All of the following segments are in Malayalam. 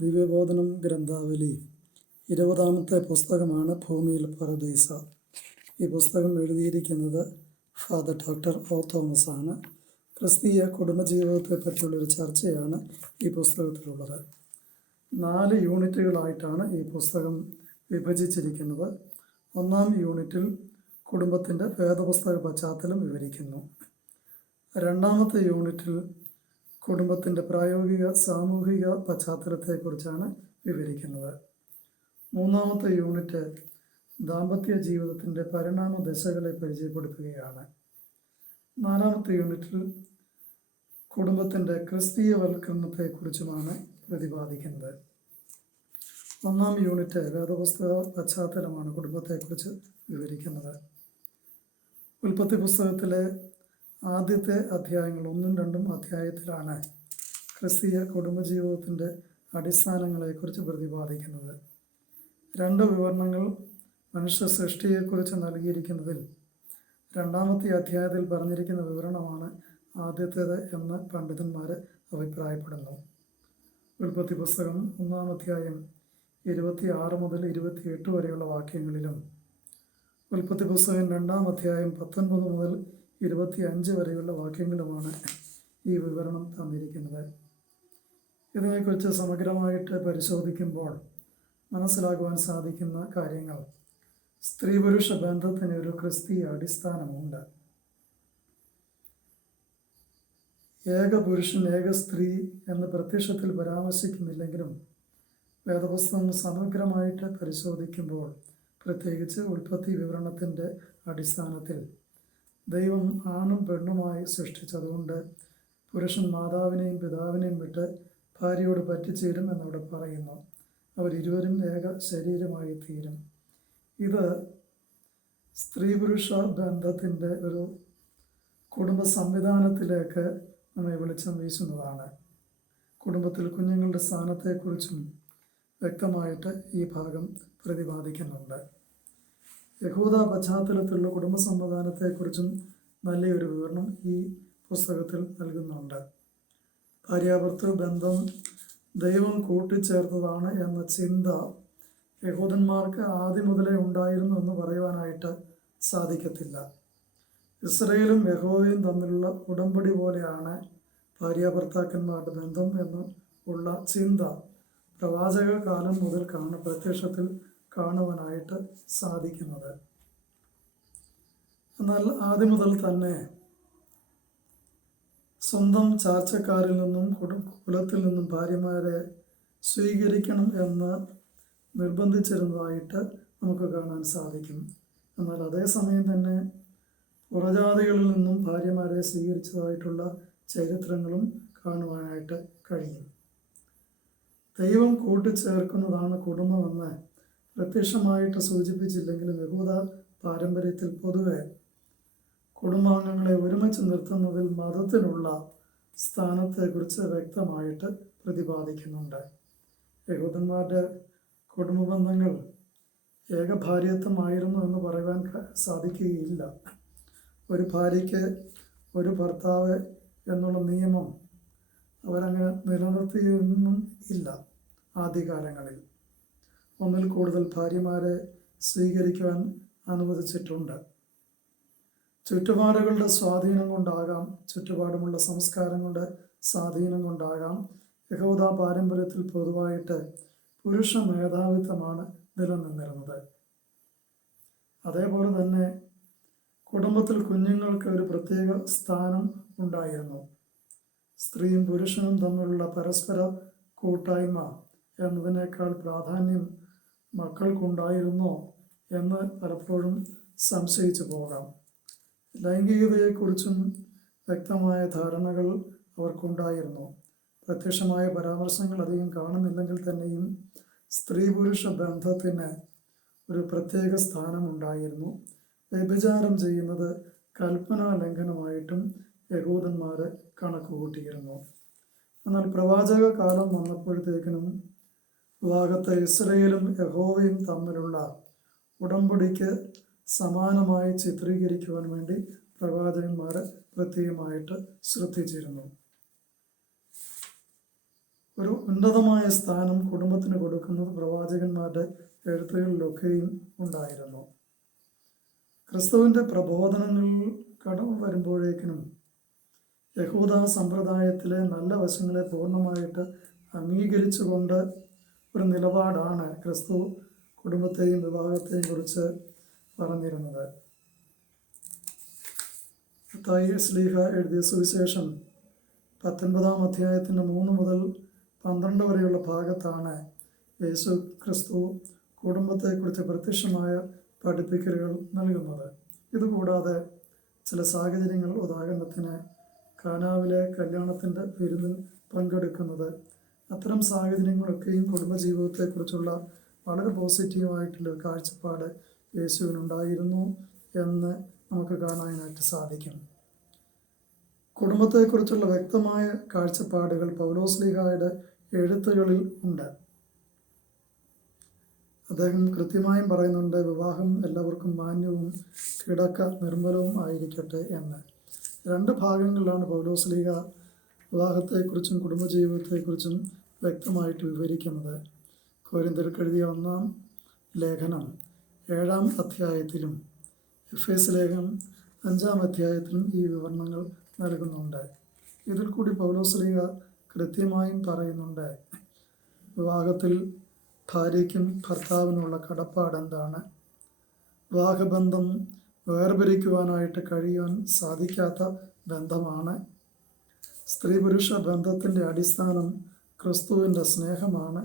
ദിവ്യബോധനം ഗ്രന്ഥാവലി 20-ാമത്തെ പുസ്തകമാണ് ഭൂമിയിൽ പറുദീസ. ഈ പുസ്തകം എഴുതിയിരിക്കുന്നത് ഫാദർ ഡോക്ടർ ഒ തോമസ് ആണ്. ക്രിസ്തീയ കുടുംബജീവിതത്തെ പറ്റിയുള്ളൊരു ചർച്ചയാണ് ഈ പുസ്തകത്തിലുള്ളത്. 4 യൂണിറ്റുകളായിട്ടാണ് ഈ പുസ്തകം വിഭജിച്ചിരിക്കുന്നത്. 1-ാം യൂണിറ്റിൽ കുടുംബത്തിൻ്റെ വേദപുസ്തക പശ്ചാത്തലം വിവരിക്കുന്നു. 2-ാമത്തെ യൂണിറ്റിൽ കുടുംബത്തിൻ്റെ പ്രായോഗിക സാമൂഹിക പശ്ചാത്തലത്തെക്കുറിച്ചാണ് വിവരിക്കുന്നത്. 3-ാമത്തെ യൂണിറ്റ് ദാമ്പത്യ ജീവിതത്തിൻ്റെ പരിണാമ ദശകളെ പരിചയപ്പെടുത്തുകയാണ്. 4-ാമത്തെ യൂണിറ്റിൽ കുടുംബത്തിൻ്റെ ക്രിസ്തീയവൽക്കരണത്തെക്കുറിച്ചുമാണ് പ്രതിപാദിക്കുന്നത്. 1-ാം യൂണിറ്റ് വേദപുസ്തക പശ്ചാത്തലമാണ് കുടുംബത്തെക്കുറിച്ച് വിവരിക്കുന്നത്. ഉൽപ്പത്തി പുസ്തകത്തിലെ ആദ്യത്തെ അധ്യായങ്ങൾ 1ഉം 2ഉം അധ്യായത്തിലാണ് ക്രിസ്തീയ കുടുംബജീവിതത്തിൻ്റെ അടിസ്ഥാനങ്ങളെക്കുറിച്ച് പ്രതിപാദിക്കുന്നത്. 2 വിവരണങ്ങൾ മനുഷ്യ സൃഷ്ടിയെക്കുറിച്ച് നൽകിയിരിക്കുന്നതിൽ 2-ാമത്തെ അധ്യായത്തിൽ പറഞ്ഞിരിക്കുന്ന വിവരണമാണ് ആദ്യത്തേത് എന്ന് പണ്ഡിതന്മാർ അഭിപ്രായപ്പെടുന്നു. ഉൽപ്പത്തി പുസ്തകം 1-ാം അധ്യായം 26 മുതൽ 28 വരെയുള്ള വാക്യങ്ങളിലും ഉൽപ്പത്തി പുസ്തകം 2-ാം അധ്യായം 19 മുതൽ 25 വരെയുള്ള വാക്യങ്ങളുമാണ് ഈ വിവരണം തന്നിരിക്കുന്നത്. ഇതിനെക്കുറിച്ച് സമഗ്രമായിട്ട് പരിശോധിക്കുമ്പോൾ മനസ്സിലാക്കുവാൻ സാധിക്കുന്ന കാര്യങ്ങൾ: സ്ത്രീ പുരുഷ ബന്ധത്തിന് ഒരു ക്രിസ്തീയ അടിസ്ഥാനമുണ്ട്. ഏക പുരുഷൻ ഏക സ്ത്രീ എന്ന് പ്രത്യക്ഷത്തിൽ പരാമർശിക്കുന്നില്ലെങ്കിലും വേദപുസ്തകം സമഗ്രമായിട്ട് പരിശോധിക്കുമ്പോൾ, പ്രത്യേകിച്ച് ഉൽപ്പത്തി വിവരണത്തിൻ്റെ അടിസ്ഥാനത്തിൽ ദൈവം ആണും പെണ്ണുമായി സൃഷ്ടിച്ചതുകൊണ്ട് പുരുഷൻ മാതാവിനെയും പിതാവിനെയും വിട്ട് ഭാര്യയോട് പറ്റിച്ചേരും എന്നവിടെ പറയുന്നു. അവരിരുവരും ഏക ശരീരമായി തീരും. ഇത് സ്ത്രീ പുരുഷ ബന്ധത്തിൻ്റെ ഒരു കുടുംബ സംവിധാനത്തിലേക്ക് നമ്മെ വെളിച്ചം വീശുന്നതാണ്. കുടുംബത്തിൽ കുഞ്ഞുങ്ങളുടെ സ്ഥാനത്തെക്കുറിച്ചും വ്യക്തമായിട്ട് ഈ ഭാഗം പ്രതിപാദിക്കുന്നുണ്ട്. യഹൂദ പശ്ചാത്തലത്തിലുള്ള കുടുംബ സംവിധാനത്തെക്കുറിച്ചും നല്ലൊരു വിവരണം ഈ പുസ്തകത്തിൽ നൽകുന്നുണ്ട്. ഭാര്യാഭർത്തൃ ബന്ധം ദൈവം കൂട്ടിച്ചേർത്തതാണ് എന്ന ചിന്ത യഹൂദന്മാർക്ക് ആദ്യം മുതലേ ഉണ്ടായിരുന്നു എന്ന് പറയുവാനായിട്ട് സാധിക്കത്തില്ല. ഇസ്രയേലും യഹോവയും തമ്മിലുള്ള ഉടമ്പടി പോലെയാണ് ഭാര്യാഭർത്താക്കന്മാരുടെ ബന്ധം എന്ന് ഉള്ള ചിന്ത പ്രവാചക കാലം മുതൽ പ്രത്യക്ഷത്തിൽ കാണുവാനായിട്ട് സാധിക്കുന്നത്. എന്നാൽ ആദ്യം മുതൽ തന്നെ സ്വന്തം ചാർച്ചക്കാരിൽ നിന്നും കുലത്തിൽ നിന്നും ഭാര്യമാരെ സ്വീകരിക്കണം എന്ന് നിർബന്ധിച്ചിരുന്നതായിട്ട് നമുക്ക് കാണാൻ സാധിക്കും. എന്നാൽ അതേസമയം തന്നെ പുറജാതികളിൽ നിന്നും ഭാര്യമാരെ സ്വീകരിച്ചതായിട്ടുള്ള ചരിത്രങ്ങളും കാണുവാനായിട്ട് കഴിയും. ദൈവം കൂട്ടിച്ചേർക്കുന്നതാണ് കുടുംബമെന്ന് പ്രത്യക്ഷമായിട്ട് സൂചിപ്പിച്ചില്ലെങ്കിലും യഹൂദ പാരമ്പര്യത്തിൽ പൊതുവെ കുടുംബാംഗങ്ങളെ ഒരുമിച്ച് നിർത്തുന്നതിൽ മതത്തിനുള്ള സ്ഥാനത്തെക്കുറിച്ച് വ്യക്തമായിട്ട് പ്രതിപാദിക്കുന്നുണ്ട്. യഹൂദന്മാരുടെ കുടുംബ ബന്ധങ്ങൾ ഏകഭാര്യത്വമായിരുന്നു എന്ന് പറയുവാൻ സാധിക്കുകയില്ല. ഒരു ഭാര്യയ്ക്ക് ഒരു ഭർത്താവ് എന്നുള്ള നിയമം അവരങ്ങനെ നിലനിർത്തിയൊന്നും ഇല്ല. ആദ്യകാലങ്ങളിൽ ഒന്നിൽ കൂടുതൽ ഭാര്യമാരെ സ്വീകരിക്കുവാൻ അനുവദിച്ചിട്ടുണ്ട്. ചുറ്റുപാടുകളുടെ സ്വാധീനം കൊണ്ടാകാം, ചുറ്റുപാടുമുള്ള സംസ്കാരങ്ങളുടെ സ്വാധീനം കൊണ്ടാകാം യഹൂദ പാരമ്പര്യത്തിൽ പൊതുവായിട്ട് പുരുഷ മേധാവിത്വമാണ് നിലനിന്നിരുന്നത്. അതേപോലെ തന്നെ കുടുംബത്തിൽ കുഞ്ഞുങ്ങൾക്ക് ഒരു പ്രത്യേക സ്ഥാനം ഉണ്ടായിരുന്നു. സ്ത്രീയും പുരുഷനും തമ്മിലുള്ള പരസ്പര കൂട്ടായ്മ എന്നതിനേക്കാൾ പ്രാധാന്യം മക്കൾക്കുണ്ടായിരുന്നോ എന്ന് പലപ്പോഴും സംശയിച്ചു പോകാം. ലൈംഗികതയെക്കുറിച്ചും വ്യക്തമായ ധാരണകൾ അവർക്കുണ്ടായിരുന്നു. പ്രത്യക്ഷമായ പരാമർശങ്ങൾ അധികം കാണുന്നില്ലെങ്കിൽ തന്നെയും സ്ത്രീ പുരുഷ ബന്ധത്തിന് ഒരു പ്രത്യേക സ്ഥാനമുണ്ടായിരുന്നു. വ്യഭിചാരം ചെയ്യുന്നത് കൽപ്പനാ ലംഘനമായിട്ടും യഹൂദന്മാർ കണക്ക് കൂട്ടിയിരുന്നു. എന്നാൽ പ്രവാചക കാലം വന്നപ്പോഴത്തേക്കിനും ഭാഗത്ത് ഇസ്രയേലും യഹോവയും തമ്മിലുള്ള ഉടമ്പടിക്ക് സമാനമായി ചിത്രീകരിക്കുവാൻ വേണ്ടി പ്രവാചകന്മാർ പ്രത്യേകമായിട്ട് ശ്രദ്ധിച്ചിരുന്നു. ഒരു ഉന്നതമായ സ്ഥാനം കുടുംബത്തിന് കൊടുക്കുന്നത് പ്രവാചകന്മാരുടെ എഴുത്തുകളിലൊക്കെയും ഉണ്ടായിരുന്നു. ക്രിസ്തുവിൻ്റെ പ്രബോധനങ്ങളിൽ കടന്നു വരുമ്പോഴേക്കിനും യഹൂദ സമ്പ്രദായത്തിലെ നല്ല വശങ്ങളെ പൂർണ്ണമായിട്ട് അംഗീകരിച്ചുകൊണ്ട് ഒരു നിലപാടാണ് ക്രിസ്തു കുടുംബത്തെയും വിവാഹത്തെയും കുറിച്ച് പറഞ്ഞിരുന്നത്. മത്തായി ശ്ലീഹ എഴുതിയ സുവിശേഷം 19-ാം അധ്യായത്തിൻ്റെ 3 മുതൽ 12 വരെയുള്ള ഭാഗത്താണ് യേശു ക്രിസ്തു കുടുംബത്തെക്കുറിച്ച് പ്രത്യക്ഷമായ പഠിപ്പിക്കലുകൾ നൽകുന്നത്. ഇതുകൂടാതെ ചില സാഹചര്യങ്ങൾ, ഉദാഹരണത്തിന് കാനാവിലെ കല്യാണത്തിൻ്റെ വിരുന്നിൽ പങ്കെടുക്കുന്നത്, അത്തരം സാഹചര്യങ്ങളൊക്കെയും കുടുംബജീവിതത്തെക്കുറിച്ചുള്ള വളരെ പോസിറ്റീവായിട്ടുള്ള കാഴ്ചപ്പാട് യേശുവിനുണ്ടായിരുന്നു എന്ന് നമുക്ക് കാണാനായിട്ട് സാധിക്കും. കുടുംബത്തെക്കുറിച്ചുള്ള വ്യക്തമായ കാഴ്ചപ്പാടുകൾ പൗലോസ്ലീഹായുടെ എഴുത്തുകളിൽ ഉണ്ട്. അദ്ദേഹം കൃത്യമായും പറയുന്നുണ്ട്, വിവാഹം എല്ലാവർക്കും മാന്യവും കിടക്ക നിർമ്മലവും ആയിരിക്കട്ടെ എന്ന്. 2 ഭാഗങ്ങളിലാണ് പൗലോസ്ലീഹ വിവാഹത്തെക്കുറിച്ചും കുടുംബജീവിതത്തെക്കുറിച്ചും വ്യക്തമായിട്ട് വിവരിക്കുന്നത്. കൊരിന്ത്യർക്ക് എഴുതിയ 1-ാം ലേഖനം 7-ാം അധ്യായത്തിലും എഫേസ് ലേഖനം 5-ാം അധ്യായത്തിലും ഈ വിവരണങ്ങൾ നൽകുന്നുണ്ട്. ഇതിൽ കൂടി പൗലോസ്ലീഹ കൃത്യമായും പറയുന്നുണ്ട്, വിവാഹത്തിൽ ഭാര്യയ്ക്കും ഭർത്താവിനുള്ള കടപ്പാട് എന്താണ്, വിവാഹബന്ധം വേർപിരിക്കുവാനായിട്ട് കഴിയാൻ സാധിക്കാത്ത ബന്ധമാണ്, സ്ത്രീ പുരുഷ ബന്ധത്തിൻ്റെ അടിസ്ഥാനം ക്രിസ്തുവിൻ്റെ സ്നേഹമാണ്,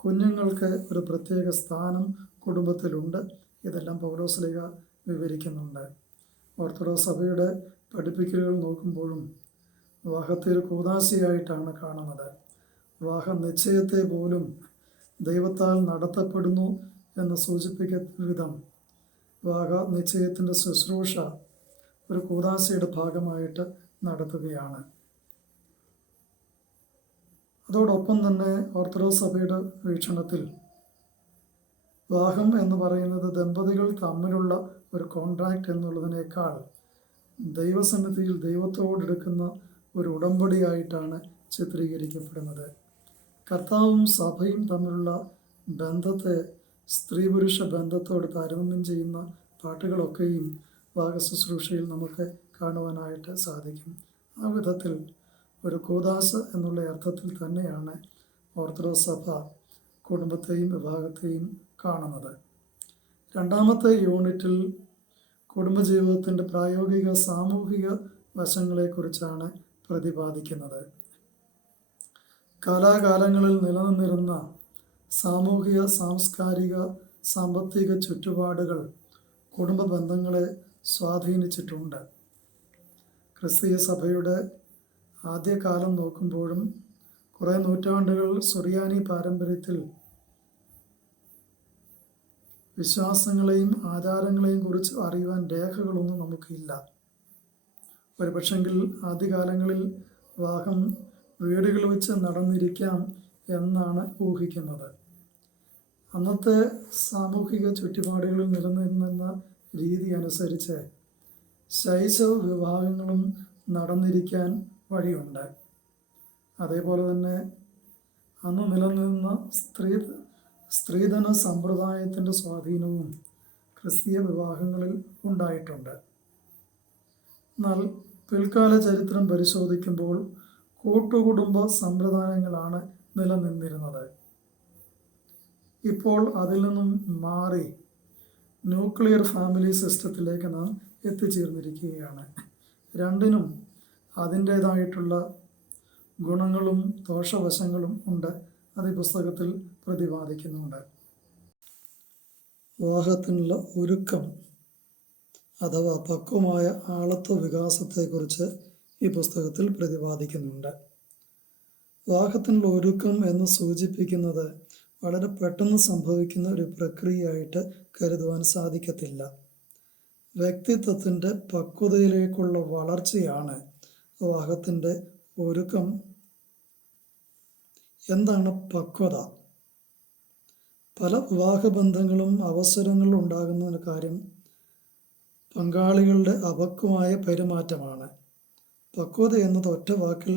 കുഞ്ഞുങ്ങൾക്ക് ഒരു പ്രത്യേക സ്ഥാനം കുടുംബത്തിലുണ്ട്. ഇതെല്ലാം പൗലോസ്ലീഹ വിവരിക്കുന്നുണ്ട്. ഓർത്തഡോക്സ് സഭയുടെ പഠിപ്പിക്കലുകൾ നോക്കുമ്പോഴും വിവാഹത്തെ ഒരു കൂദാശയായിട്ടാണ് കാണുന്നത്. വിവാഹ നിശ്ചയത്തെ പോലും ദൈവത്താൽ നടത്തപ്പെടുന്നു എന്ന് സൂചിപ്പിക്കുന്ന വിധം വിവാഹ നിശ്ചയത്തിൻ്റെ ശുശ്രൂഷ ഒരു കൂദാശയുടെ ഭാഗമായിട്ട് നടത്തുകയാണ്. അതോടൊപ്പം തന്നെ ഓർത്തഡോക്സ് സഭയുടെ വീക്ഷണത്തിൽ വിവാഹം എന്ന് പറയുന്നത് ദമ്പതികൾ തമ്മിലുള്ള ഒരു കോൺട്രാക്റ്റ് എന്നുള്ളതിനേക്കാൾ ദൈവസന്നിധിയിൽ ദൈവത്തോടെടുക്കുന്ന ഒരു ഉടമ്പടിയായിട്ടാണ് ചിത്രീകരിക്കപ്പെടുന്നത്. കർത്താവും സഭയും തമ്മിലുള്ള ബന്ധത്തെ സ്ത്രീ പുരുഷ ബന്ധത്തോട് താരതമ്യം ചെയ്യുന്ന പാട്ടുകളൊക്കെയും വിവാഹ ശുശ്രൂഷയിൽ നമുക്ക് കാണുവാനായിട്ട് സാധിക്കും. ആ വിധത്തിൽ ഒരു കൂദാശ എന്നുള്ള അർത്ഥത്തിൽ തന്നെയാണ് ഓർത്തഡോക്സ് സഭ കുടുംബത്തെയും വിവാഹത്തെയും കാണുന്നത്. 2-ാമത്തെ യൂണിറ്റിൽ കുടുംബജീവിതത്തിൻ്റെ പ്രായോഗിക സാമൂഹിക വശങ്ങളെക്കുറിച്ചാണ് പ്രതിപാദിക്കുന്നത്. കാലാകാലങ്ങളിൽ നിലനിന്നിരുന്ന സാമൂഹിക, സാംസ്കാരിക, സാമ്പത്തിക ചുറ്റുപാടുകൾ കുടുംബ ബന്ധങ്ങളെ സ്വാധീനിച്ചിട്ടുണ്ട്. ക്രിസ്തീയ സഭയുടെ ആദ്യകാലം നോക്കുമ്പോഴും കുറേ നൂറ്റാണ്ടുകൾ സുറിയാനി പാരമ്പര്യത്തിൽ വിശ്വാസങ്ങളെയും ആചാരങ്ങളെയും കുറിച്ച് അറിയുവാൻ രേഖകളൊന്നും നമുക്കില്ല. ഒരുപക്ഷെങ്കിൽ ആദ്യകാലങ്ങളിൽ വിവാഹം വീടുകൾ വെച്ച് നടന്നിരിക്കാം എന്നാണ് ഊഹിക്കുന്നത്. അന്നത്തെ സാമൂഹിക ചുറ്റുപാടുകളിൽ നിലനിന്നിരുന്ന രീതി അനുസരിച്ച് ശൈശവ വിവാഹങ്ങളും നടന്നിരിക്കാൻ വഴിയുണ്ട്. അതേപോലെ തന്നെ അന്ന് നിലനിന്ന സ്ത്രീധന സമ്പ്രദായത്തിൻ്റെ സ്വാധീനവും ക്രിസ്തീയ വിവാഹങ്ങളിൽ ഉണ്ടായിട്ടുണ്ട്. എന്നാൽ പിൽക്കാല ചരിത്രം പരിശോധിക്കുമ്പോൾ കൂട്ടുകുടുംബ സമ്പ്രദായങ്ങളാണ് നിലനിന്നിരുന്നത്. ഇപ്പോൾ അതിൽ നിന്നും മാറി ന്യൂക്ലിയർ ഫാമിലി സിസ്റ്റത്തിലേക്ക് നാം എത്തിച്ചേർന്നിരിക്കുകയാണ്. രണ്ടിനും അതിൻ്റേതായിട്ടുള്ള ഗുണങ്ങളും ദോഷവശങ്ങളും ഉണ്ട്. അത് ഈ പുസ്തകത്തിൽ പ്രതിപാദിക്കുന്നുണ്ട്. വിവാഹത്തിനുള്ള ഒരുക്കം അഥവാ പക്വമായ ആളത്വ വികാസത്തെക്കുറിച്ച് ഈ പുസ്തകത്തിൽ പ്രതിപാദിക്കുന്നുണ്ട്. വിവാഹത്തിനുള്ള ഒരുക്കം എന്ന് സൂചിപ്പിക്കുന്നത് വളരെ പെട്ടെന്ന് സംഭവിക്കുന്ന ഒരു പ്രക്രിയയായിട്ട് കരുതുവാൻ സാധിക്കത്തില്ല. വ്യക്തിത്വത്തിൻ്റെ പക്വതയിലേക്കുള്ള വളർച്ചയാണ് വിവാഹത്തിൻ്റെ ഒരുക്കം. എന്താണ് പക്വത? പല വിവാഹബന്ധങ്ങളും അവസരങ്ങൾ ഉണ്ടാകുന്ന കാര്യം പങ്കാളികളുടെ അപക്വമായ പെരുമാറ്റമാണ്. പക്വത എന്നത് ഒറ്റ വാക്കിൽ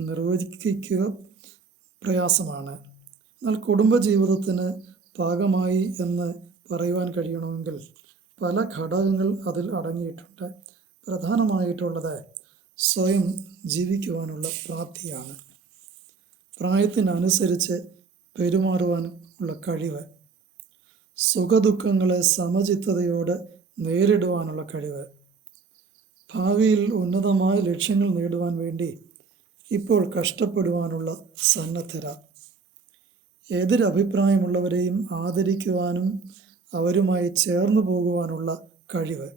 നിർവചിക്കുക പ്രയാസമാണ്. എന്നാൽ കുടുംബജീവിതത്തിന് പാകമായി എന്ന് പറയുവാൻ കഴിയണമെങ്കിൽ പല ഘടകങ്ങൾ അതിൽ അടങ്ങിയിട്ടുണ്ട്. പ്രധാനമായിട്ടുള്ളത് സ്വയം ജീവിക്കുവാനുള്ള പ്രാപ്തിയാണ്. പ്രായത്തിനനുസരിച്ച് പെരുമാറുവാൻ ഉള്ള കഴിവ്, സുഖദുഃഖങ്ങളെ സമചിത്തതയോടെ നേരിടുവാനുള്ള കഴിവ്, ഭാവിയിൽ ഉന്നതമായ ലക്ഷ്യങ്ങൾ നേടുവാൻ വേണ്ടി ഇപ്പോൾ കഷ്ടപ്പെടുവാനുള്ള സന്നദ്ധത, എതിരഭിപ്രായമുള്ളവരെയും ആദരിക്കുവാനും അവരുമായി ചേർന്നു പോകുവാനുള്ള കഴിവ്,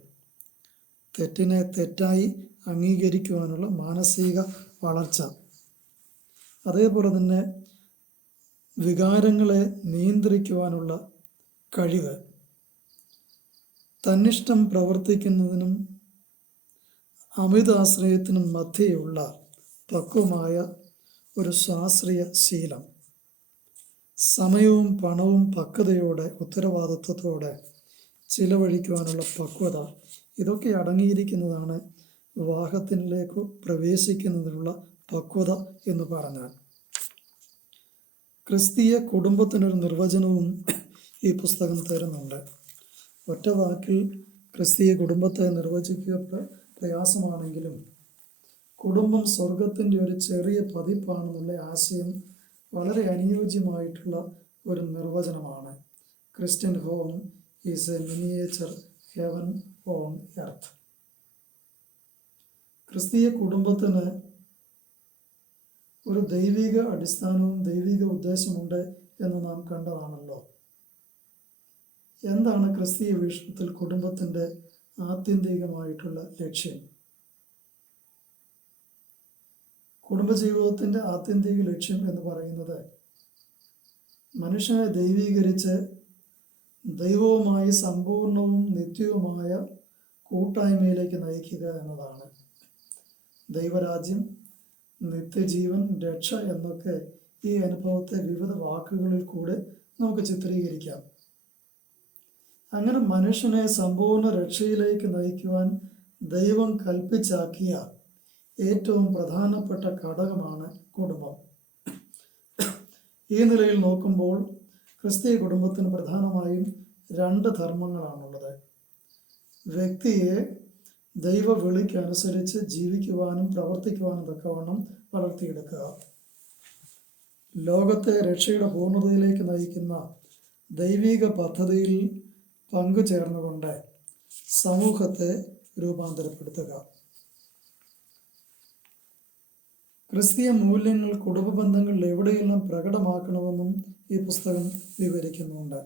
തെറ്റിനെ തെറ്റായി അംഗീകരിക്കുവാനുള്ള മാനസിക വളർച്ച, അതേപോലെ തന്നെ വികാരങ്ങളെ നിയന്ത്രിക്കുവാനുള്ള കഴിവ്, തന്നിഷ്ടം പ്രവർത്തിക്കുന്നതിനും അമിതാശ്രയത്തിനും മധ്യയുള്ള പക്വമായ ഒരു ശാസ്ത്രീയ ശീലം, സമയവും പണവും പക്വതയോടെ ഉത്തരവാദിത്വത്തോടെ ചിലവഴിക്കുവാനുള്ള പക്വത, ഇതൊക്കെ അടങ്ങിയിരിക്കുന്നതാണ് വിവാഹത്തിലേക്ക് പ്രവേശിക്കുന്നതിനുള്ള പക്വത എന്ന് പറഞ്ഞാൽ. ക്രിസ്തീയ കുടുംബത്തിനൊരു നിർവചനവും ഈ പുസ്തകം തരുന്നുണ്ട്. ഒറ്റ വാക്കിൽ ക്രിസ്തീയ കുടുംബത്തെ നിർവചിക്കുക പ്രയാസമാണെങ്കിലും കുടുംബം സ്വർഗത്തിൻ്റെ ഒരു ചെറിയ പതിപ്പാണെന്നുള്ള ആശയം വളരെ അനുയോജ്യമായിട്ടുള്ള ഒരു നിർവചനമാണ്. Christian home is A miniature heaven on earth. ക്രിസ്തീയ കുടുംബത്തിന് ഒരു ദൈവിക അടിസ്ഥാനവും ദൈവിക ഉദ്ദേശമുണ്ട് എന്ന് നാം കണ്ടതാണല്ലോ. എന്താണ് ക്രിസ്തീയ വീക്ഷണത്തിൽ കുടുംബത്തിൻ്റെ ആത്യന്തികമായിട്ടുള്ള ലക്ഷ്യം? കുടുംബജീവിതത്തിൻ്റെ ആത്യന്തിക ലക്ഷ്യം എന്ന് പറയുന്നത് മനുഷ്യനെ ദൈവീകരിച്ച് ദൈവവുമായി സമ്പൂർണവും നിത്യവുമായ കൂട്ടായ്മയിലേക്ക് നയിക്കുക എന്നതാണ്. ദൈവരാജ്യം, നിത്യജീവൻ, രക്ഷ എന്നൊക്കെ ഈ അനുഭവത്തെ വിവിധ വാക്കുകളിൽ കൂടെ നമുക്ക് ചിത്രീകരിക്കാം. അങ്ങനെ മനുഷ്യനെ സമ്പൂർണ്ണ രക്ഷയിലേക്ക് നയിക്കുവാൻ ദൈവം കൽപ്പിച്ചാക്കിയ ഏറ്റവും പ്രധാനപ്പെട്ട ഘടകമാണ് കുടുംബം. ഈ നിലയിൽ നോക്കുമ്പോൾ ക്രിസ്തീയ കുടുംബത്തിന് പ്രധാനമായും 2 ധർമ്മങ്ങളാണുള്ളത്. വ്യക്തിയെ ദൈവ വിളിക്കനുസരിച്ച് ജീവിക്കുവാനും പ്രവർത്തിക്കുവാനും തക്കവണ്ണം വളർത്തിയെടുക്കുക. ലോകത്തെ രക്ഷയുടെ പൂർണ്ണതയിലേക്ക് നയിക്കുന്ന ദൈവിക പദ്ധതിയിൽ പങ്കുചേർന്നുകൊണ്ട് സമൂഹത്തെ രൂപാന്തരപ്പെടുത്തുക. ക്രിസ്തീയ മൂല്യങ്ങൾ കുടുംബ ബന്ധങ്ങളിൽ എവിടെയെല്ലാം പ്രകടമാക്കണമെന്നും ഈ പുസ്തകം വിവരിക്കുന്നുണ്ട്.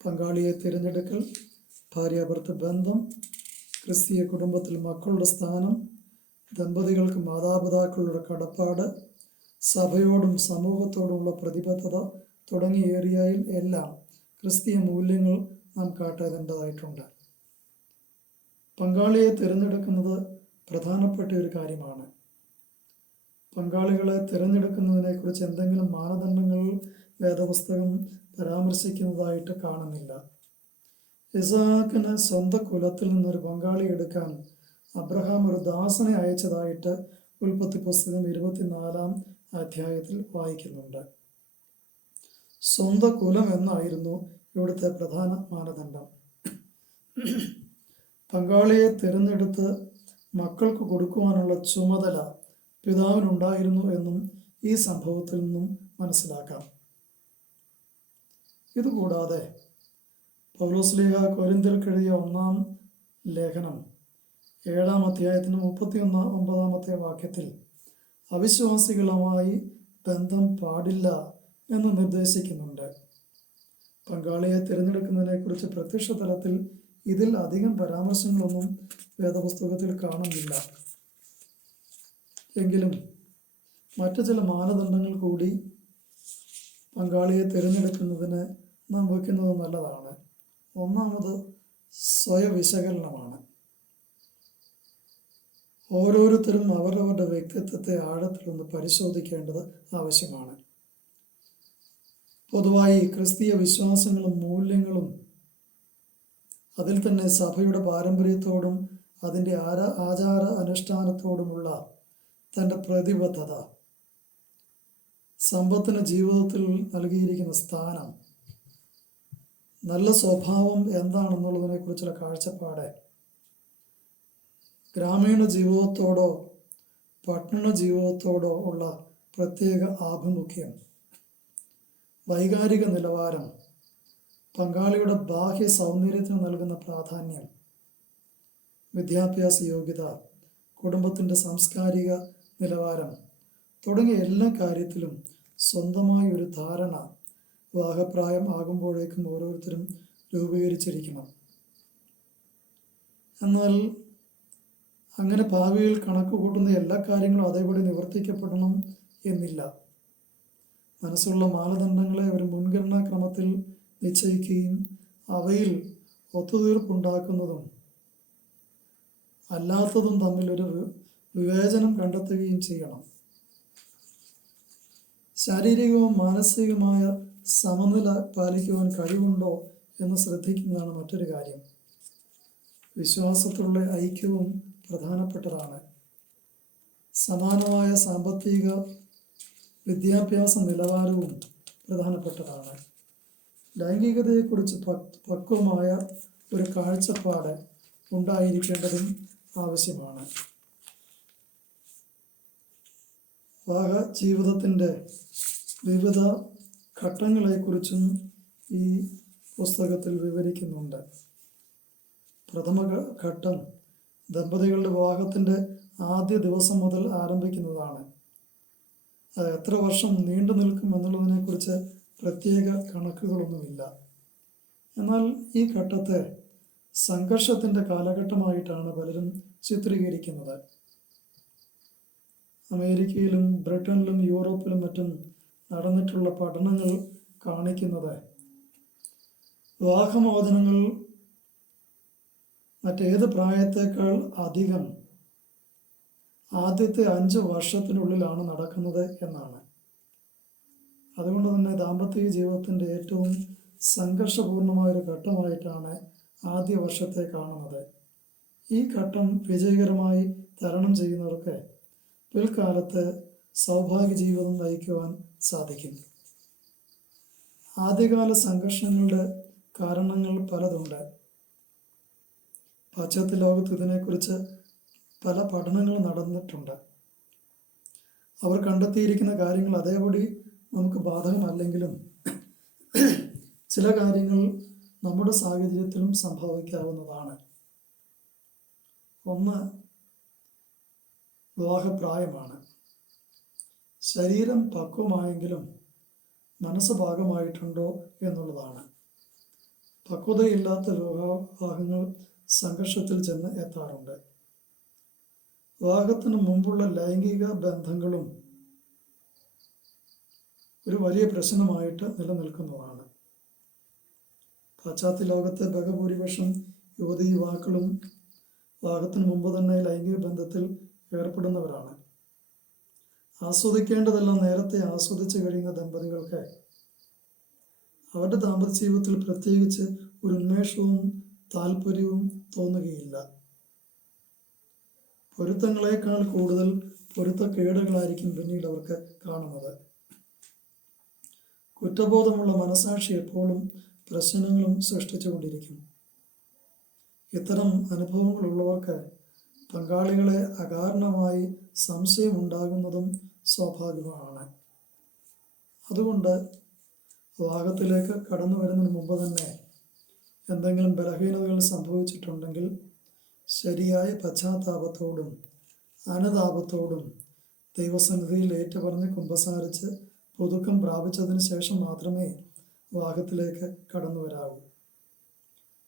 പങ്കാളിയെ തിരഞ്ഞെടുക്കൽ, ഭാര്യാഭർത്തൃ ബന്ധം, ക്രിസ്തീയ കുടുംബത്തിൽ മക്കളുടെ സ്ഥാനം, ദമ്പതികൾക്ക് മാതാപിതാക്കളുടെ കടപ്പാട്, സഭയോടും സമൂഹത്തോടുമുള്ള പ്രതിബദ്ധത തുടങ്ങിയ ഏരിയയിൽ എല്ലാം ക്രിസ്തീയ മൂല്യങ്ങൾ നാം കാട്ടേണ്ടതായിട്ടുണ്ട്. പങ്കാളിയെ തിരഞ്ഞെടുക്കുന്നത് പ്രധാനപ്പെട്ട ഒരു കാര്യമാണ്. പങ്കാളികളെ തിരഞ്ഞെടുക്കുന്നതിനെക്കുറിച്ച് എന്തെങ്കിലും മാനദണ്ഡങ്ങൾ വേദപുസ്തകം പരാമർശിക്കുന്നതായിട്ട് കാണുന്നില്ല. ഇസാക്കിന് സ്വന്തം കുലത്തിൽ നിന്നൊരു പങ്കാളി എടുക്കാൻ അബ്രഹാം ഒരു ദാസനെ അയച്ചതായിട്ട് ഉൽപ്പത്തി പുസ്തകം 24-ാം അധ്യായത്തിൽ വായിക്കുന്നുണ്ട്. സ്വന്തം കുലം എന്നായിരുന്നു ഇവിടുത്തെ പ്രധാന മാനദണ്ഡം. പങ്കാളിയെ തിരഞ്ഞെടുത്ത് മക്കൾക്ക് കൊടുക്കുവാനുള്ള ചുമതല പിതാവിനുണ്ടായിരുന്നു എന്നും ഈ സംഭവത്തിൽ നിന്നും മനസ്സിലാക്കാം. ഇതുകൂടാതെ പൗലോസ്ലീഹ കൊരിന്ത്യർക്ക് എഴുതിയ 1-ാം ലേഖനം 7-ാം അധ്യായത്തിന് 39-ാമത്തെ വാക്യത്തിൽ അവിശ്വാസികളുമായി ബന്ധം പാടില്ല എന്ന് നിർദ്ദേശിക്കുന്നുണ്ട്. പങ്കാളിയെ തിരഞ്ഞെടുക്കുന്നതിനെക്കുറിച്ച് പ്രത്യക്ഷ തലത്തിൽ ഇതിൽ അധികം പരാമർശങ്ങളൊന്നും വേദപുസ്തകത്തിൽ കാണുന്നില്ല. എങ്കിലും മറ്റു ചില മാനദണ്ഡങ്ങൾ കൂടി പങ്കാളിയെ തിരഞ്ഞെടുക്കുന്നതിന് നാം വയ്ക്കുന്നത് നല്ലതാണ്. ഒന്നാമത് സ്വയവിശകലനമാണ്. ഓരോരുത്തരും അവരവരുടെ വ്യക്തിത്വത്തെ ആഴത്തിലൊന്ന് പരിശോധിക്കേണ്ടത് ആവശ്യമാണ്. പൊതുവായി ക്രിസ്തീയ വിശ്വാസങ്ങളും മൂല്യങ്ങളും അതിൽ തന്നെ സഭയുടെ പാരമ്പര്യത്തോടും അതിൻ്റെ ആചാര അനുഷ്ഠാനത്തോടുമുള്ള തൻ്റെ പ്രതിബദ്ധത സമ്പത്തിന് ജീവിതത്തിൽ നൽകിയിരിക്കുന്ന സ്ഥാനം, നല്ല സ്വഭാവം എന്താണെന്നുള്ളതിനെക്കുറിച്ചുള്ള കാഴ്ചപ്പാട് ഗ്രാമീണ ജീവിതത്തോടോ പട്ടണ ജീവിതത്തോടോ ഉള്ള പ്രത്യേക ആഭിമുഖ്യം, വൈകാരിക നിലവാരം, പങ്കാളിയുടെ ബാഹ്യ സൗന്ദര്യത്തിന് നൽകുന്ന പ്രാധാന്യം, വിദ്യാഭ്യാസ യോഗ്യത, കുടുംബത്തിൻ്റെ സാംസ്കാരിക നിലവാരം തുടങ്ങിയ എല്ലാ കാര്യത്തിലും സ്വന്തമായ ഒരു ധാരണ വിവാഹപ്രായം ആകുമ്പോഴേക്കും ഓരോരുത്തരും രൂപീകരിച്ചിരിക്കണം. എന്നാൽ അങ്ങനെ ഭാവിയിൽ കണക്ക് കൂട്ടുന്ന എല്ലാ കാര്യങ്ങളും അതേപടി നിവർത്തിക്കപ്പെടണം എന്നില്ല. മനസ്സുള്ള മാനദണ്ഡങ്ങളെ ഒരു മുൻഗണനാക്രമത്തിൽ നിശ്ചയിക്കുകയും അവയിൽ ഒത്തുതീർപ്പുണ്ടാക്കുന്നതും അല്ലാത്തതും തമ്മിലൊരു വിവേചനം കണ്ടെത്തുകയും ചെയ്യണം. ശാരീരികവും മാനസികമായ സമനില പാലിക്കുവാൻ കഴിവുണ്ടോ എന്ന് ശ്രദ്ധിക്കുന്നതാണ് മറ്റൊരു കാര്യം. വിശ്വാസത്തിലുള്ള ഐക്യവും പ്രധാനപ്പെട്ടതാണ്. സമാനമായ സാമ്പത്തിക വിദ്യാഭ്യാസ നിലവാരവും പ്രധാനപ്പെട്ടതാണ്. ലൈംഗികതയെക്കുറിച്ച് പക്വമായ ഒരു കാഴ്ചപ്പാട് ഉണ്ടായിരിക്കേണ്ടതും ആവശ്യമാണ്. വിവാഹ ജീവിതത്തിൻ്റെ വിവിധ ഘട്ടങ്ങളെക്കുറിച്ചും ഈ പുസ്തകത്തിൽ വിവരിക്കുന്നുണ്ട്. പ്രഥമ ഘട്ടം ദമ്പതികളുടെ വിവാഹത്തിൻ്റെ ആദ്യ ദിവസം മുതൽ ആരംഭിക്കുന്നതാണ്. അത് എത്ര വർഷം നീണ്ടു നിൽക്കും എന്നുള്ളതിനെക്കുറിച്ച് പ്രത്യേക കണക്കുകളൊന്നുമില്ല. എന്നാൽ ഈ ഘട്ടത്തെ സംഘർഷത്തിൻ്റെ കാലഘട്ടമായിട്ടാണ് പലരും ചിത്രീകരിക്കുന്നത്. അമേരിക്കയിലും ബ്രിട്ടനിലും യൂറോപ്പിലും മറ്റും നടന്നിട്ടുള്ള പഠനങ്ങൾ കാണിക്കുന്നത് വിവാഹമോചനങ്ങൾ മറ്റേത് പ്രായത്തേക്കാൾ അധികം ആദ്യത്തെ 5 വർഷത്തിനുള്ളിലാണ് നടക്കുന്നത് എന്നാണ്. അതുകൊണ്ട് തന്നെ ദാമ്പത്യ ജീവിതത്തിൻ്റെ ഏറ്റവും സംഘർഷപൂർണമായൊരു ഘട്ടമായിട്ടാണ് ആദ്യ വർഷത്തെ കാണുന്നത്. ഈ ഘട്ടം വിജയകരമായി തരണം ചെയ്യുന്നവർക്ക് പിൽക്കാലത്ത് സൗഭാഗ്യ ജീവിതം നയിക്കുവാൻ സാധിക്കും. ആദ്യകാല സംഘർഷങ്ങളുടെ കാരണങ്ങൾ പലതുണ്ട്. പാശ്ചാത്യ ലോകത്ത് ഇതിനെക്കുറിച്ച് പല പഠനങ്ങൾ നടന്നിട്ടുണ്ട്. അവർ കണ്ടെത്തിയിരിക്കുന്ന കാര്യങ്ങൾ അതേപടി നമുക്ക് ബാധകമല്ലെങ്കിലും ചില കാര്യങ്ങൾ നമ്മുടെ സാഹചര്യത്തിലും സംഭവിക്കാവുന്നതാണ്. ഒന്ന്, വിവാഹപ്രായമാണ്. ശരീരം പക്വമായെങ്കിലും മനസ്സ് ഭാഗമായിട്ടുണ്ടോ എന്നുള്ളതാണ്. പക്വതയില്ലാത്ത വിവാഹങ്ങൾ സംഘർഷത്തിൽ ചെന്ന് എത്താറുണ്ട്. വിവാഹത്തിന് മുമ്പുള്ള ലൈംഗിക ബന്ധങ്ങളും ഒരു വലിയ പ്രശ്നമായിട്ട് നിലനിൽക്കുന്നതാണ്. പാശ്ചാത്യ ലോകത്തെ ബഹുഭൂരിപക്ഷം യുവതി യുവാക്കളും വിവാഹത്തിന് മുമ്പ് തന്നെ ലൈംഗിക ബന്ധത്തിൽ ഏർപ്പെടുന്നവരാണ്. ആസ്വദിക്കേണ്ടതെല്ലാം നേരത്തെ ആസ്വദിച്ചു കഴിയുന്ന ദമ്പതികൾക്ക് അവരുടെ ദാമ്പത്യ ജീവിതത്തിൽ പ്രത്യേകിച്ച് ഒരു ഉന്മേഷവും താല്പര്യവും തോന്നുകയില്ല. പൊരുത്തങ്ങളെക്കാൾ കൂടുതൽ പൊരുത്തക്കേടുകളായിരിക്കും പിന്നീട് അവർക്ക് കാണുന്നത്. കുറ്റബോധമുള്ള മനസാക്ഷി എപ്പോഴും പ്രശ്നങ്ങളും സൃഷ്ടിച്ചുകൊണ്ടിരിക്കും. ഇത്തരം അനുഭവങ്ങളുള്ളവർക്ക് പങ്കാളികളെ അകാരണമായി സംശയമുണ്ടാകുന്നതും സ്വാഭാവികമാണ്. അതുകൊണ്ട് വിവാഹത്തിലേക്ക് കടന്നു വരുന്നതിന് മുമ്പ് തന്നെ എന്തെങ്കിലും ബലഹീനതകൾ സംഭവിച്ചിട്ടുണ്ടെങ്കിൽ ശരിയായ പശ്ചാത്താപത്തോടും അനുതാപത്തോടും ദൈവസന്നിധിയിൽ ഏറ്റുപറഞ്ഞ് കുമ്പസാരിച്ച് പുതുക്കം പ്രാപിച്ചതിന് ശേഷം മാത്രമേ വിവാഹത്തിലേക്ക് കടന്നു വരാവൂ.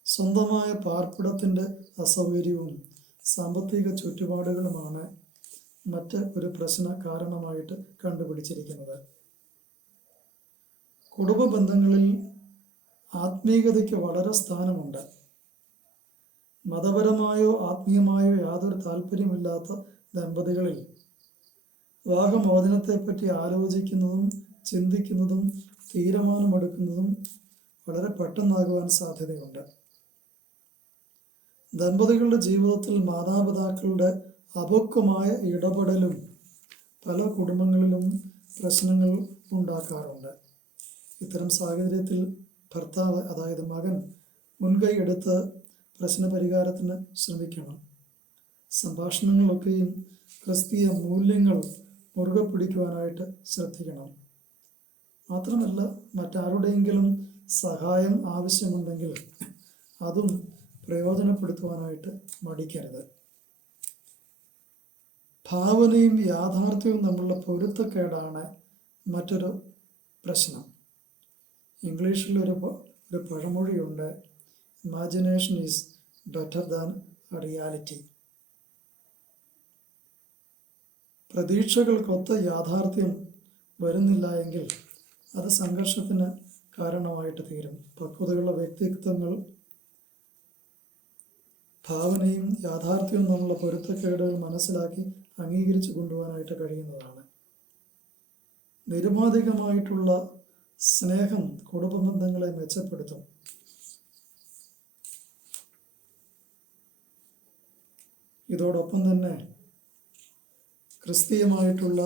സ്വന്തമായ പാർപ്പിടത്തിൻ്റെ അസൗകര്യവും സാമ്പത്തിക ചുറ്റുപാടുകളുമാണ് മറ്റ് ഒരു പ്രശ്ന കാരണമായിട്ട് കണ്ടുപിടിച്ചിരിക്കുന്നത്. കുടുംബ ബന്ധങ്ങളിൽ ആത്മീയതയ്ക്ക് വളരെ സ്ഥാനമുണ്ട്. മതപരമായോ ആത്മീയമായോ യാതൊരു താല്പര്യമില്ലാത്ത ദമ്പതികളിൽ വിവാഹമോചനത്തെപ്പറ്റി ആലോചിക്കുന്നതും ചിന്തിക്കുന്നതും തീരുമാനമെടുക്കുന്നതും വളരെ പെട്ടെന്നാകുവാൻ സാധ്യതയുണ്ട്. ദമ്പതികളുടെ ജീവിതത്തിൽ മാതാപിതാക്കളുടെ അപക്വമായ ഇടപെടലും പല കുടുംബങ്ങളിലും പ്രശ്നങ്ങൾ ഉണ്ടാക്കാറുണ്ട്. ഇത്തരം സാഹചര്യത്തിൽ ഭർത്താവ്, അതായത് മകൻ, മുൻകൈ എടുത്ത് പ്രശ്നപരിഹാരത്തിന് ശ്രമിക്കണം. സംഭാഷണങ്ങളൊക്കെയും ക്രിസ്തീയ മൂല്യങ്ങൾ മുറുകെ പിടിക്കുവാനായിട്ട് ശ്രദ്ധിക്കണം. മാത്രമല്ല, മറ്റാരുടെയെങ്കിലും സഹായം ആവശ്യമുണ്ടെങ്കിൽ അതും പ്രയോജനപ്പെടുത്തുവാനായിട്ട് മടിക്കരുത്. ഭാവനയും യാഥാർത്ഥ്യവും തമ്മിലുള്ള പൊരുത്തക്കേടാണ് മറ്റൊരു പ്രശ്നം. ഇംഗ്ലീഷിൽ ഒരു പഴമൊഴിയുണ്ട്, imagination is better than reality. പ്രതീക്ഷകൾക്കൊത്ത യാഥാർത്ഥ്യം വരുന്നില്ല എങ്കിൽ അത് സംഘർഷത്തിന് കാരണമായിട്ട് തീരും. പക്വതയുള്ള വ്യക്തിത്വങ്ങൾ ഭാവനയും യാഥാർത്ഥ്യവും തമ്മിലുള്ള പൊരുത്തക്കേടുകൾ മനസ്സിലാക്കി അംഗീകരിച്ചു കൊണ്ടുപോകാനായിട്ട് കഴിയുന്നതാണ്. നിരുപാധികമായിട്ടുള്ള സ്നേഹം കുടുംബ ബന്ധങ്ങളെ മെച്ചപ്പെടുത്തും. ഇതോടൊപ്പം തന്നെ ക്രിസ്തീയമായിട്ടുള്ള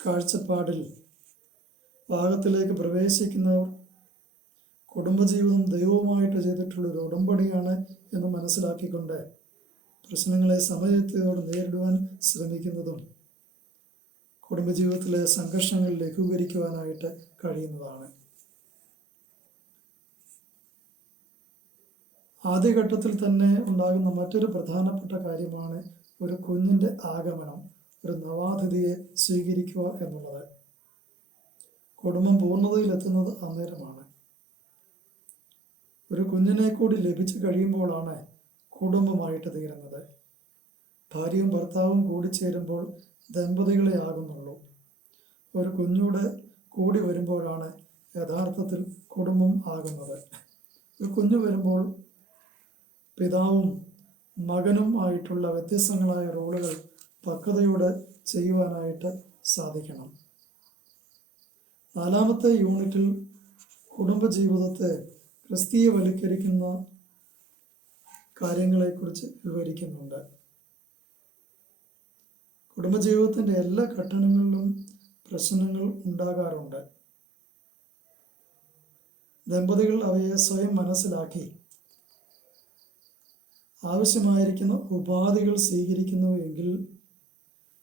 കാഴ്ചപ്പാടിൽ ഭാഗത്തിലേക്ക് പ്രവേശിക്കുന്നവർ കുടുംബജീവിതം ദൈവവുമായിട്ട് ചെയ്തിട്ടുള്ളൊരു ഉടമ്പടിയാണ് എന്ന് മനസ്സിലാക്കിക്കൊണ്ട് പ്രശ്നങ്ങളെ സമയത്തോടെ നേരിടുവാൻ ശ്രമിക്കുന്നതും കുടുംബജീവിതത്തിലെ സംഘർഷങ്ങൾ ലഘൂകരിക്കുവാനായിട്ട് കഴിയുന്നതാണ്. ആദ്യഘട്ടത്തിൽ തന്നെ ഉണ്ടാകുന്ന മറ്റൊരു പ്രധാനപ്പെട്ട കാര്യമാണ് ഒരു കുഞ്ഞിൻ്റെ ആഗമനം, ഒരു നവാതിഥിയെ സ്വീകരിക്കുക എന്നുള്ളത്. കുടുംബം പൂർണ്ണതയിലെത്തുന്നത് അന്നേരമാണ്. ഒരു കുഞ്ഞിനെ കൂടി ലഭിച്ചു കഴിയുമ്പോഴാണ് കുടുംബമായിട്ട് തീരുന്നത്. ഭാര്യയും ഭർത്താവും കൂടിച്ചേരുമ്പോൾ ദമ്പതികളെ ആകുന്നുള്ളൂ. ഒരു കുഞ്ഞൂടെ കൂടി വരുമ്പോഴാണ് യഥാർത്ഥത്തിൽ കുടുംബം ആകുന്നത്. ഒരു കുഞ്ഞു വരുമ്പോൾ പിതാവും മകനും ആയിട്ടുള്ള വ്യത്യസ്തങ്ങളായ റോളുകൾ പക്വതയോടെ ചെയ്യുവാനായിട്ട് സാധിക്കണം. 4-ാമത്തെ യൂണിറ്റിൽ കുടുംബജീവിതത്തെ ക്രിസ്തീയവൽക്കരിക്കുന്ന കാര്യങ്ങളെക്കുറിച്ച് വിവരിക്കുന്നുണ്ട്. കുടുംബജീവിതത്തിൻ്റെ എല്ലാ ഘട്ടങ്ങളിലും പ്രശ്നങ്ങൾ ഉണ്ടാകാറുണ്ട്. ദമ്പതികൾ അവയെ സ്വയം മനസ്സിലാക്കി ആവശ്യമായിരിക്കുന്ന ഉപാധികൾ സ്വീകരിക്കുന്നു എങ്കിൽ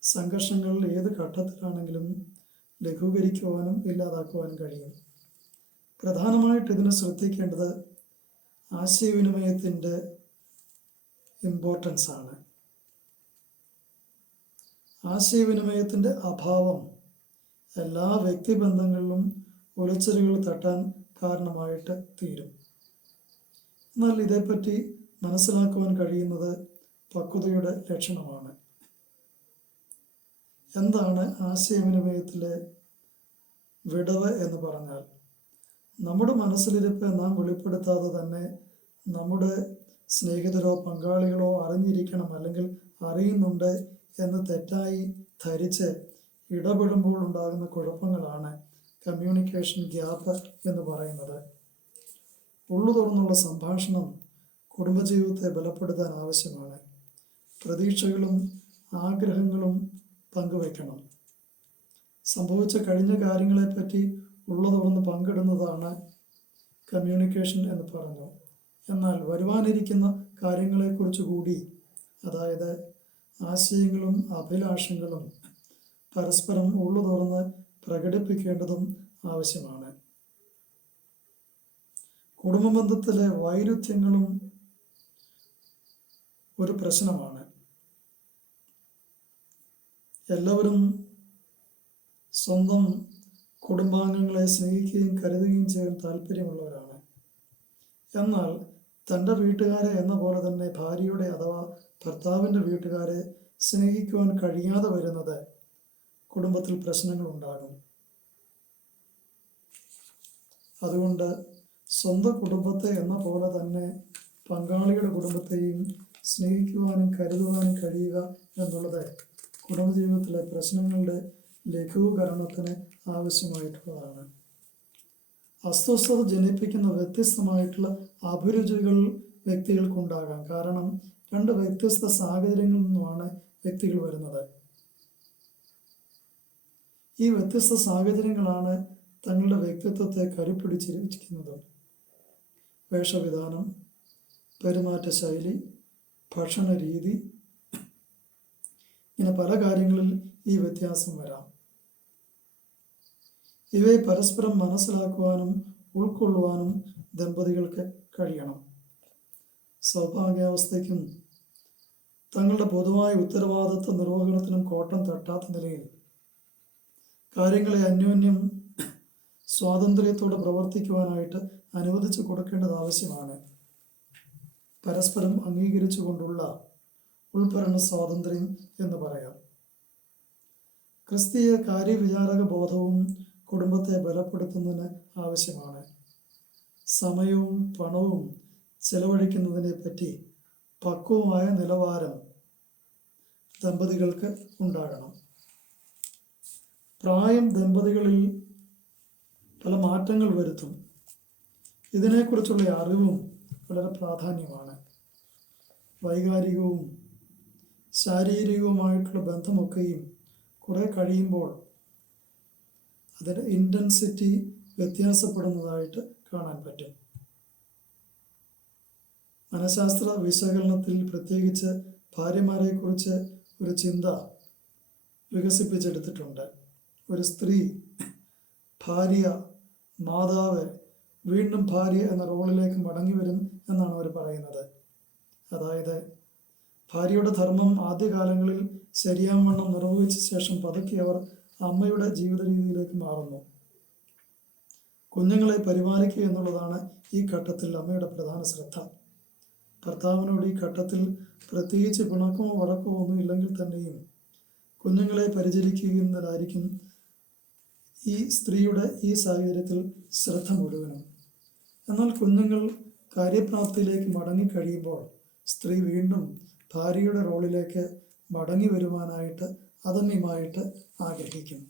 സംഘർഷങ്ങൾ ഏത് ഘട്ടത്തിലാണെങ്കിലും ലഘൂകരിക്കുവാനും ഇല്ലാതാക്കുവാനും കഴിയും. പ്രധാനമായിട്ട് ഇതിന് ശ്രദ്ധിക്കേണ്ടത് ആശയവിനിമയത്തിൻ്റെ ഇമ്പോർട്ടൻസ് ആണ്. ആശയവിനിമയത്തിൻ്റെ അഭാവം എല്ലാ വ്യക്തിബന്ധങ്ങളിലും ഉലച്ചിലുകൾ തട്ടാൻ കാരണമായിട്ട് തീരും. എന്നാൽ ഇതേപ്പറ്റി മനസ്സിലാക്കുവാൻ കഴിയുന്നത് പക്വതയുടെ ലക്ഷണമാണ്. എന്താണ് ആശയവിനിമയത്തിലെ വിടവ് എന്ന് പറഞ്ഞാൽ, നമ്മുടെ മനസ്സിലിരിപ്പ് നാം വെളിപ്പെടുത്താതെ തന്നെ നമ്മുടെ സ്നേഹിതരോ പങ്കാളികളോ അറിഞ്ഞിരിക്കണം, അല്ലെങ്കിൽ അറിയുന്നുണ്ട് എന്ന് തെറ്റായി ധരിച്ച് ഇടപെടുമ്പോൾ ഉണ്ടാകുന്ന കുഴപ്പങ്ങളാണ് കമ്മ്യൂണിക്കേഷൻ ഗ്യാപ്പ് എന്ന് പറയുന്നത്. ഉള്ളു തുറന്നുള്ള സംഭാഷണം കുടുംബജീവിതത്തെ ബലപ്പെടുത്താൻ ആവശ്യമാണ്. പ്രതീക്ഷകളും ആഗ്രഹങ്ങളും പങ്കുവയ്ക്കണം. സംഭവിച്ച കഴിഞ്ഞ കാര്യങ്ങളെപ്പറ്റി ഉള്ളു തുറന്ന് പങ്കിടുന്നതാണ് കമ്മ്യൂണിക്കേഷൻ എന്ന് പറഞ്ഞു. എന്നാൽ വരുവാനിരിക്കുന്ന കാര്യങ്ങളെക്കുറിച്ച് കൂടി, അതായത് ആശയങ്ങളും അഭിലാഷങ്ങളും പരസ്പരം ഉള്ളു തുറന്ന് പ്രകടിപ്പിക്കേണ്ടതും ആവശ്യമാണ്. കുടുംബബന്ധത്തിലെ വൈരുദ്ധ്യങ്ങളും ഒരു പ്രശ്നമാണ്. എല്ലാവരും സ്വന്തം കുടുംബാംഗങ്ങളെ സ്നേഹിക്കുകയും കരുതുകയും ചെയ്യാൻ താല്പര്യമുള്ളവരാണ്. എന്നാൽ തൻ്റെ വീട്ടുകാരെ എന്ന പോലെ തന്നെ ഭാര്യയുടെ അഥവാ ഭർത്താവിൻ്റെ വീട്ടുകാരെ സ്നേഹിക്കുവാൻ കഴിയാതെ വരുന്നത് കുടുംബത്തിൽ പ്രശ്നങ്ങൾ ഉണ്ടാകും. അതുകൊണ്ട് സ്വന്തം കുടുംബത്തെ എന്ന പോലെ തന്നെ പങ്കാളിയുടെ കുടുംബത്തെയും സ്നേഹിക്കുവാനും കരുതുവാനും കഴിയുക എന്നുള്ളത് കുടുംബജീവിതത്തിലെ പ്രശ്നങ്ങളുടെ ലഘൂകരണത്തിന് ആവശ്യമായിട്ടുള്ളതാണ്. അസ്വസ്ഥത ജനിപ്പിക്കുന്ന വ്യത്യസ്തമായിട്ടുള്ള അഭിരുചികൾ വ്യക്തികൾക്കുണ്ടാകാം. കാരണം 2 വ്യത്യസ്ത സാഹചര്യങ്ങളിൽ നിന്നുമാണ് വ്യക്തികൾ വരുന്നത്. ഈ വ്യത്യസ്ത സാഹചര്യങ്ങളാണ് തങ്ങളുടെ വ്യക്തിത്വത്തെ കരുപ്പിടിച്ചിരിക്കുന്നത്. വേഷവിധാനം, പെരുമാറ്റ ശൈലി, ഭക്ഷണ രീതി, ഇങ്ങനെ പല കാര്യങ്ങളിൽ ഈ വ്യത്യാസം വരാം. ഇവയെ പരസ്പരം മനസ്സിലാക്കുവാനും ഉൾക്കൊള്ളുവാനും ദമ്പതികൾക്ക് കഴിയണം. സൗഭാഗ്യാവസ്ഥയ്ക്കും തങ്ങളുടെ പൊതുവായ ഉത്തരവാദിത്വ നിർവഹണത്തിനും കോട്ടം തട്ടാത്ത നിലയിൽ കാര്യങ്ങളെ അന്യോന്യം സ്വാതന്ത്ര്യത്തോടെ പ്രവർത്തിക്കുവാനായിട്ട് അനുവദിച്ചു കൊടുക്കേണ്ടത് ആവശ്യമാണ്. പരസ്പരം അംഗീകരിച്ചുകൊണ്ടുള്ള ഉൾഭരണ സ്വാതന്ത്ര്യം എന്ന് പറയാം. ക്രിസ്തീയ കാര്യവിചാരക ബോധവും കുടുംബത്തെ ബലപ്പെടുത്തുന്നതിന് ആവശ്യമാണ്. സമയവും പണവും ചെലവഴിക്കുന്നതിനെ പറ്റി പക്വമായ നിലവാരം ദമ്പതികൾക്ക് ഉണ്ടാകണം. പ്രായം ദമ്പതികളിൽ പല മാറ്റങ്ങൾ വരുത്തും. ഇതിനെക്കുറിച്ചുള്ള അറിവും വളരെ പ്രാധാന്യമാണ്. വൈകാരികവും ശാരീരികവുമായിട്ടുള്ള ബന്ധമൊക്കെയും കുറെ കഴിയുമ്പോൾ അതിൻ്റെ ഇൻറ്റൻസിറ്റി വ്യത്യാസപ്പെടുന്നതായിട്ട് കാണാൻ പറ്റും. മനഃശാസ്ത്ര വിശകലനത്തിൽ പ്രത്യേകിച്ച് ഭാര്യമാരെക്കുറിച്ച് ഒരു ചിന്ത വികസിപ്പിച്ചെടുത്തിട്ടുണ്ട്. ഒരു സ്ത്രീ ഭാര്യ, മാതാവ്, വീണ്ടും ഭാര്യ എന്ന റോളിലേക്ക് മടങ്ങി വരും എന്നാണ് അവർ പറയുന്നത്. അതായത് ഭാര്യയുടെ ധർമ്മം ആദ്യകാലങ്ങളിൽ ശരിയാവണ്ണം നിർവഹിച്ച ശേഷം പതുക്കെ അവർ അമ്മയുടെ ജീവിത രീതിയിലേക്ക് മാറുന്നു. കുഞ്ഞുങ്ങളെ പരിപാലിക്കുക എന്നുള്ളതാണ് ഈ ഘട്ടത്തിൽ അമ്മയുടെ പ്രധാന ശ്രദ്ധ. ഭർത്താവിനോട് ഈ ഘട്ടത്തിൽ പ്രത്യേകിച്ച് പിണക്കമോ വഴക്കമോ ഒന്നും ഇല്ലെങ്കിൽ തന്നെയും കുഞ്ഞുങ്ങളെ പരിചരിക്കുന്നതായിരിക്കും ഈ സ്ത്രീയുടെ ഈ സാഹചര്യത്തിൽ ശ്രദ്ധ മുഴുവനും. എന്നാൽ കുഞ്ഞുങ്ങൾ കാര്യപ്രാപ്തിയിലേക്ക് മടങ്ങിക്കഴിയുമ്പോൾ സ്ത്രീ വീണ്ടും ഭാര്യയുടെ റോളിലേക്ക് മടങ്ങി വരുവാനായിട്ട് അദമ്യമായിട്ട് ആഗ്രഹിക്കും.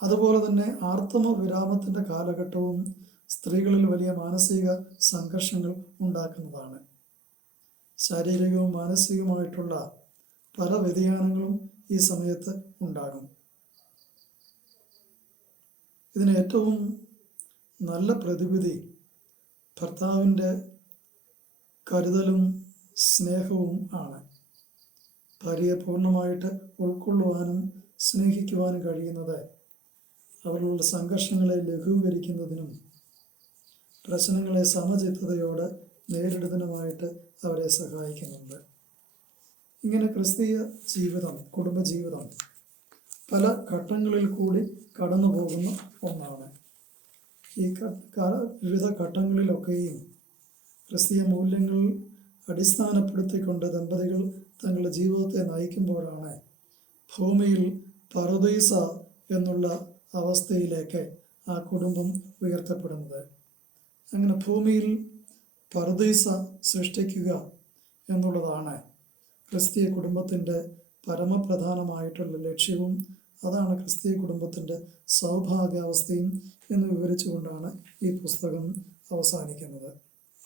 അതുപോലെ തന്നെ ആർത്തവ വിരാമത്തിൻ്റെ കാലഘട്ടവും സ്ത്രീകളിൽ വലിയ മാനസിക സംഘർഷങ്ങൾ ഉണ്ടാക്കുന്നതാണ്. ശാരീരികവും മാനസികവുമായിട്ടുള്ള പല വ്യതിയാനങ്ങളും ഈ സമയത്ത് ഉണ്ടാകും. ഇതിന് ഏറ്റവും നല്ല പ്രതിവിധി ഭർത്താവിൻ്റെ കരുതലും സ്നേഹവും ആണ്. ഭാര്യയെ പൂർണ്ണമായിട്ട് ഉൾക്കൊള്ളുവാനും സ്നേഹിക്കുവാനും കഴിയുന്നത് അവരുടെ സംഘർഷങ്ങളെ ലഘൂകരിക്കുന്നതിനും പ്രശ്നങ്ങളെ സമചിത്തതയോടെ നേരിടുന്നതിനുമായിട്ട് അവരെ സഹായിക്കുന്നുണ്ട്. ഇങ്ങനെ ക്രിസ്തീയ ജീവിതം, കുടുംബജീവിതം പല ഘട്ടങ്ങളിൽ കൂടി കടന്നു പോകുന്ന ഒന്നാണ്. ഈ വിവിധ ഘട്ടങ്ങളിലൊക്കെയും ക്രിസ്തീയ മൂല്യങ്ങൾ അടിസ്ഥാനപ്പെടുത്തിക്കൊണ്ട് ദമ്പതികൾ തങ്ങളുടെ ജീവിതത്തെ നയിക്കുമ്പോഴാണ് ഭൂമിയിൽ പറുദീസ എന്നുള്ള അവസ്ഥയിലേക്ക് ആ കുടുംബം ഉയർത്തപ്പെടുന്നത്. അങ്ങനെ ഭൂമിയിൽ പറുദീസ സൃഷ്ടിക്കുക എന്നുള്ളതാണ് ക്രിസ്തീയ കുടുംബത്തിൻ്റെ പരമപ്രധാനമായിട്ടുള്ള ലക്ഷ്യവും അതാണ് ക്രിസ്തീയ കുടുംബത്തിൻ്റെ സൗഭാഗ്യാവസ്ഥയും എന്ന് വിവരിച്ചുകൊണ്ടാണ് ഈ പുസ്തകം അവസാനിക്കുന്നത്.